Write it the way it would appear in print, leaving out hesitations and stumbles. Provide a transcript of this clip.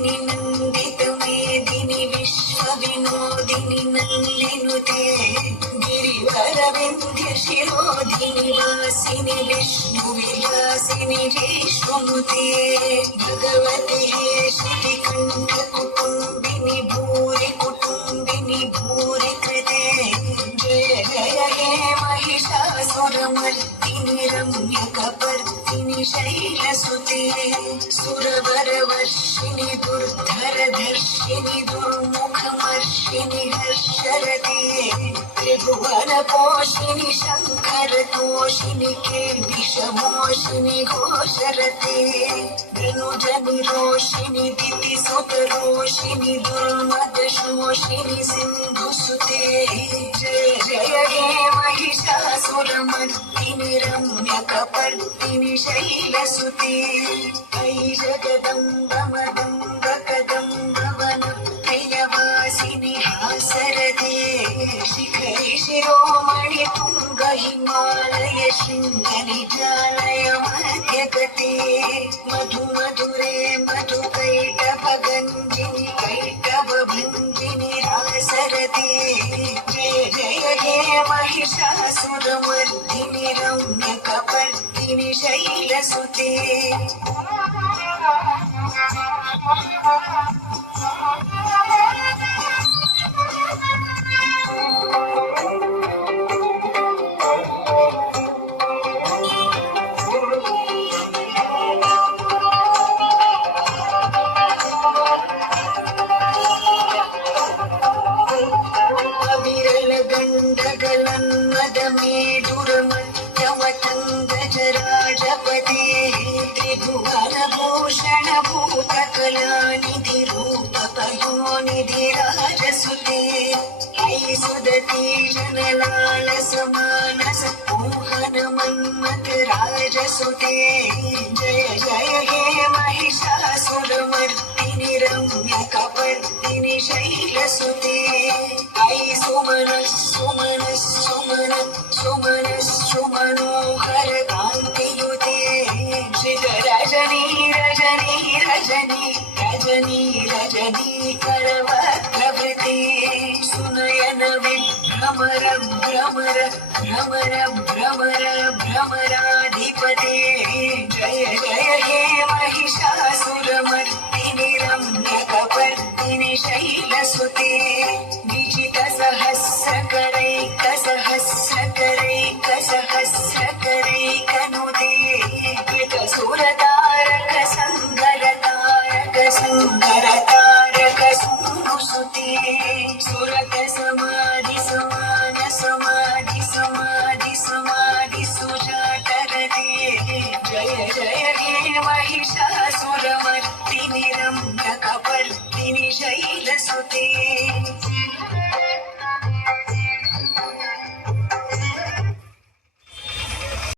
विलासिनि नन्दितमेदिनि विश्वविनोदिनि नन्दिनुते गिरिवरविन्ध्यशिरोधिनि वासिनि विष्णुविलासिनि विष्णुनुते भगवति हे श्रीकण्ठकुटुम्बिनि भूरि कुटुम्बिनि भूरि कृते जय जय हे महिषासुरमर्दिनि रम्यकपर्दिनि शैलसुते सुरवरवर्षिणि दुर्धरधर्षिणि दुर्मुखमर्षिणि हर्षरते त्रिभुवनपोषिणि शङ्करतोषिणि केर्भिषमोषिणि घोषरते धनुजनिरोषिणि दितिसुतरोषिणि दुर्मदशोषिणि सिन्धुसुते जय जय हे महिषासुरमर्दिनि रम्यकपर्दिनि शैलसुते ऐ जगदम्ब मदम्ब कदम्बवनप्रियवासिनि हासरते शिखरि शिरोमणि तुङ्ग हिमालय शृङ्गनिजालय मध्यगते मधु मधुरे मधुकैटभगञ्जिनि कैटभभञ्जिनि रासरते जय जय हे महिषासुरमर्दिनि रम्यकपर्दिनि शैलसुते गंडगलन्मदमेदुरमध्यमतङ्गजराजपते त्रिभुवनभूषणभूतकलानिधि रूपपयोनिधिराजसुते ऐ सुदती जनलालसमानस मोहनमन्मथराजसुते जय जय हे महिषासुरमर्दिनि रम्यकपर्दिनि शैलसुते ऐ सुमन सुमन सुमन सुमन सुमनोहर कान्तियुते श्रित रजनी रजनी रजनी रजनी रजनी करवक्त्रवृते सुनयन विभ्रमर भ्रमर भ्रमर भ्रमर भ्रमराधिपते जय जय हे महिषासुरमर्दिनि रम्यकपर्दिनि शैलसुते सहस्रकरैकसहस्रकरैकसहस्रकरैकनुते कृतसुरतारक सङ्गरतारक सङ्गरतारक सुन्दुसुते सुरत समाधि समान समाधि समाधि समाधि सुजातरते जय जय हे महिषासुरमर्दिनि रम्यकपर्दिनि शैलसुते